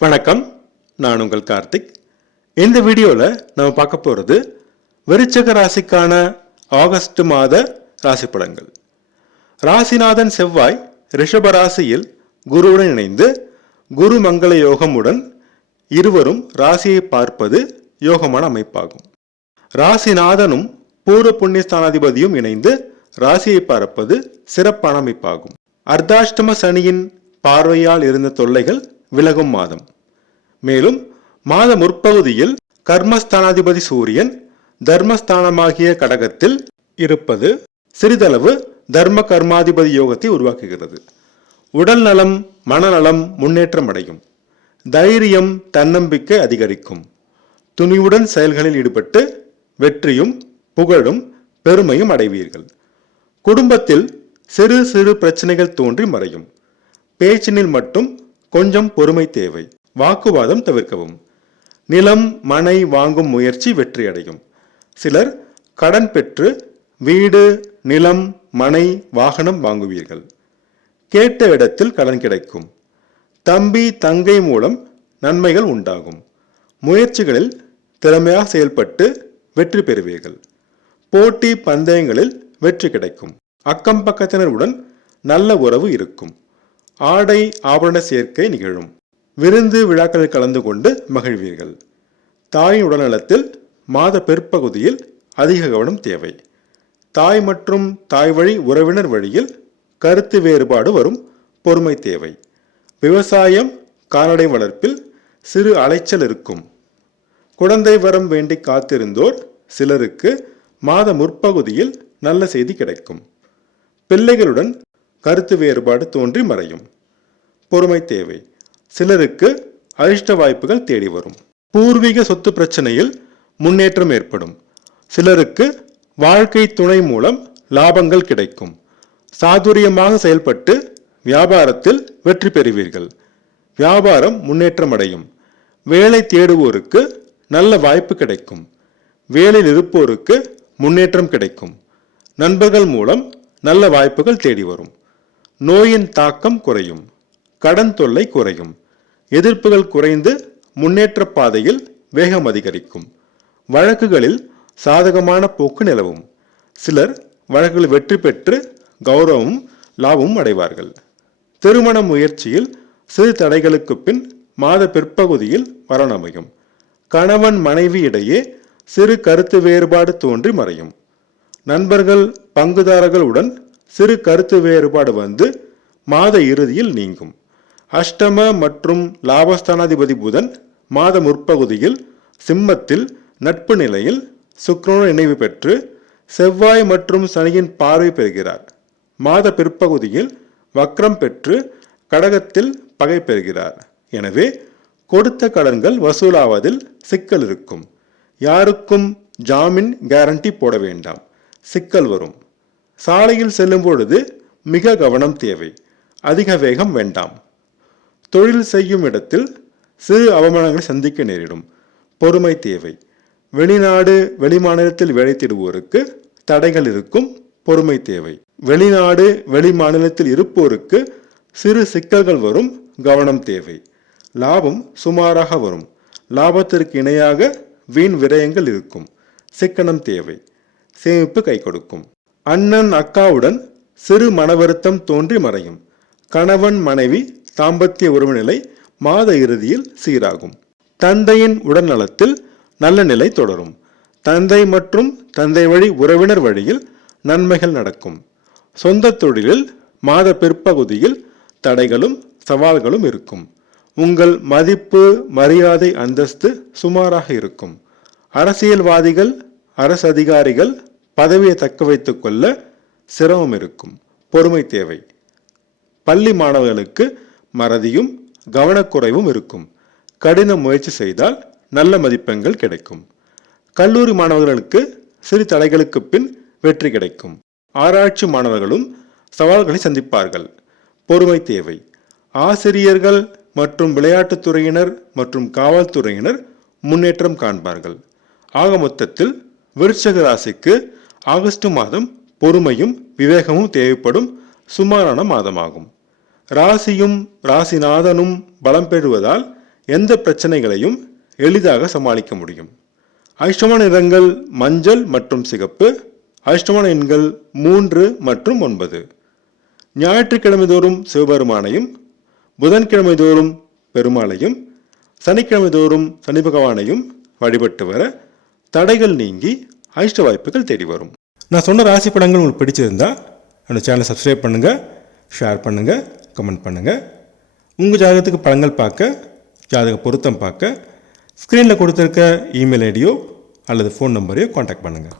வணக்கம், நான் உங்கள் கார்த்திக். இந்த வீடியோவில் நம்ம பார்க்க போகிறது விருச்சிக ராசிக்கான ஆகஸ்ட் மாத ராசி பலன்கள். ராசிநாதன் செவ்வாய் ரிஷப ராசியில் குருவுடன் இணைந்து குரு மங்கள யோகமுடன் இருவரும் ராசியை பார்ப்பது யோகமான அமைப்பாகும். ராசிநாதனும் பூர்வ புண்ணியஸ்தானாதிபதியும் இணைந்து ராசியை பார்ப்பது சிறப்பான அமைப்பாகும். அர்த்தாஷ்டம சனியின் பார்வையால் இருந்த தொல்லைகள் விலகும் மாதம். மேலும் மாத முற்பகுதியில் கர்மஸ்தானாதிபதி சூரியன் தர்மஸ்தானமாகிய கடகத்தில் இருப்பது சிறிதளவு தர்ம கர்மாதிபதி யோகத்தை உருவாக்குகிறது. உடல் நலம் மனநலம் முன்னேற்றம் அடையும். தைரியம் தன்னம்பிக்கை அதிகரிக்கும். துணிவுடன் செயல்களில் ஈடுபட்டு வெற்றியும் புகழும் பெருமையும் அடைவீர்கள். குடும்பத்தில் சிறு சிறு பிரச்சனைகள் தோன்றி மறையும். பேச்சினில் மட்டும் கொஞ்சம் பொறுமை தேவை. வாக்குவாதம் தவிர்க்கவும். நிலம் மனை வாங்கும் முயற்சி வெற்றியடையும். சிலர் கடன் பெற்று வீடு நிலம் மனை வாகனம் வாங்குவீர்கள். கேட்ட இடத்தில் கடன் கிடைக்கும். தம்பி தங்கை மூலம் நன்மைகள் உண்டாகும். முயற்சிகளில் திறமையாக செயல்பட்டு வெற்றி பெறுவீர்கள். போட்டி பந்தயங்களில் வெற்றி கிடைக்கும். அக்கம் பக்கத்தினருடன் நல்ல உறவு இருக்கும். ஆடை ஆபரண சேர்க்கை நிகழும். விருந்து விழாக்களில் கலந்து கொண்டு மகிழ்வீர்கள். தாயின் உடல்நலத்தில் மாத பிற்பகுதியில் அதிக கவனம் தேவை. தாய் மற்றும் தாய் வழி உறவினர் வழியில் கருத்து வேறுபாடு வரும். பொறுமை தேவை. விவசாயம் கால்நடை வளர்ப்பில் சிறு அலைச்சல் இருக்கும். குழந்தை வரம் வேண்டி காத்திருந்தோர் சிலருக்கு மாத முற்பகுதியில் நல்ல செய்தி கிடைக்கும். பிள்ளைகளுடன் கருத்து வேறுபாடு தோன்றி மறையும். பொறுமை தேவை. சிலருக்கு அதிர்ஷ்ட வாய்ப்புகள் தேடி வரும். பூர்வீக சொத்து பிரச்சனையில் முன்னேற்றம் ஏற்படும். சிலருக்கு வாழ்க்கை துணை மூலம் லாபங்கள் கிடைக்கும். சாதுரியமாக செயல்பட்டு வியாபாரத்தில் வெற்றி பெறுவீர்கள். வியாபாரம் முன்னேற்றம் அடையும். வேலை தேடுவோருக்கு நல்ல வாய்ப்பு கிடைக்கும். வேலையில் இருப்போருக்கு முன்னேற்றம் கிடைக்கும். நண்பர்கள் மூலம் நல்ல வாய்ப்புகள் தேடி வரும். நோயின் தாக்கம் குறையும். கடன் தொல்லை குறையும். எதிர்ப்புகள் குறைந்து முன்னேற்ற பாதையில் வேகம் அதிகரிக்கும். வழக்குகளில் சாதகமான போக்கு நிலவும். சிலர் வழக்குகளில் வெற்றி பெற்று கௌரவமும் லாபமும் அடைவார்கள். திருமண முயற்சியில் சிறு தடைகளுக்கு பின் மாத பிற்பகுதியில் வரன் அமையும். கணவன் மனைவி இடையே சிறு கருத்து வேறுபாடு தோன்றி மறையும். நண்பர்கள் பங்குதாரர்களுடன் சிறு கருத்து வேறுபாடு வந்து மாத இறுதியில் நீங்கும். அஷ்டம மற்றும் லாபஸ்தானாதிபதி புதன் மாத முற்பகுதியில் சிம்மத்தில் நட்பு நிலையில் சுக்கிரனுடன் இணைவு பெற்று செவ்வாய் மற்றும் சனியின் பார்வை பெறுகிறார். மாத பிற்பகுதியில் வக்ரம் பெற்று கடகத்தில் பகை பெறுகிறார். எனவே கொடுத்த கடன்கள் வசூலாவதில் சிக்கல் இருக்கும். யாருக்கும் ஜாமீன் கேரண்டி போட வேண்டாம். சிக்கல் வரும். சாலையில் செல்லும் பொழுது மிக கவனம் தேவை. அதிக வேகம் வேண்டாம். தொழில் செய்யும் இடத்தில் சிறு அவமானங்களை சந்திக்க நேரிடும். பொறுமை தேவை. வெளிநாடு வெளிமாநிலத்தில் வேலை தேடுவோருக்கு தடைகள் இருக்கும். பொறுமை தேவை. வெளிநாடு வெளிமாநிலத்தில் இருப்போருக்கு சிறு சிக்கல்கள் வரும். கவனம் தேவை. லாபம் சுமாராக வரும். லாபத்திற்கு இணையாக வீண் விரயங்கள் இருக்கும். சிக்கனம் தேவை. சேமிப்பு கை கொடுக்கும். அண்ணன் அக்காவுடன் சிறு மன வருத்தம் தோன்றி மறையும். கணவன் மனைவி தாம்பத்திய உறவு நிலை மாத இறுதியில் சீராகும். தந்தையின் உடல்நலத்தில் நல்ல நிலை தொடரும். தந்தை மற்றும் தந்தை வழி உறவினர் வழியில் நன்மைகள் நடக்கும். சொந்த தொழிலில் மாத பிற்பகுதியில் தடைகளும் சவால்களும் இருக்கும். உங்கள் மதிப்பு மரியாதை அந்தஸ்து சுமாராக இருக்கும். அரசியல்வாதிகள் அரசு அதிகாரிகள் பதவியை தக்க வைத்துக் கொள்ள சிரமம் இருக்கும். பொறுமை தேவை. பள்ளி மாணவர்களுக்கு மறதியும் கவனக்குறைவும் இருக்கும். கடின முயற்சி செய்தால் நல்ல மதிப்பெண்கள் கிடைக்கும். கல்லூரி மாணவர்களுக்கு சிறு தடைகளுக்கு பின் வெற்றி கிடைக்கும். ஆராய்ச்சி மாணவர்களும் சவால்களை சந்திப்பார்கள். பொறுமை தேவை. ஆசிரியர்கள் மற்றும் விளையாட்டுத்துறையினர் மற்றும் காவல்துறையினர் முன்னேற்றம் காண்பார்கள். ஆக மொத்தத்தில் விருச்சிக ராசிக்கு ஆகஸ்ட் மாதம் பொறுமையும் விவேகமும் தேவைப்படும் சுமாரான மாதமாகும். ராசியும் ராசிநாதனும் பலம் பெறுவதால் எந்த பிரச்சனைகளையும் எளிதாக சமாளிக்க முடியும். அதிர்ஷ்டமான நிறங்கள் மஞ்சள் மற்றும் சிகப்பு. அதிர்ஷ்டமான எண்கள் 3 மற்றும் 9. ஞாயிற்றுக்கிழமை தோறும் சிவபெருமானையும், புதன்கிழமை தோறும் பெருமாளையும், சனிக்கிழமை தோறும் சனி பகவானையும் வழிபட்டு வர தடைகள் நீங்கி அதிர்ஷ்ட வாய்ப்புகள் தேடி வரும். நான் சொன்ன ராசி பலன்கள் உங்களுக்கு பிடிச்சிருந்தா என்னோட சேனலை சப்ஸ்கிரைப் பண்ணுங்கள், ஷேர் பண்ணுங்கள், கமெண்ட் பண்ணுங்கள். உங்கள் ஜாதகத்துக்கு பலன்கள் பார்க்க, ஜாதக பொருத்தம் பார்க்க ஸ்க்ரீனில் கொடுத்துருக்க இமெயில் ஐடியோ அல்லது ஃபோன் நம்பரையோ காண்டாக்ட் பண்ணுங்கள்.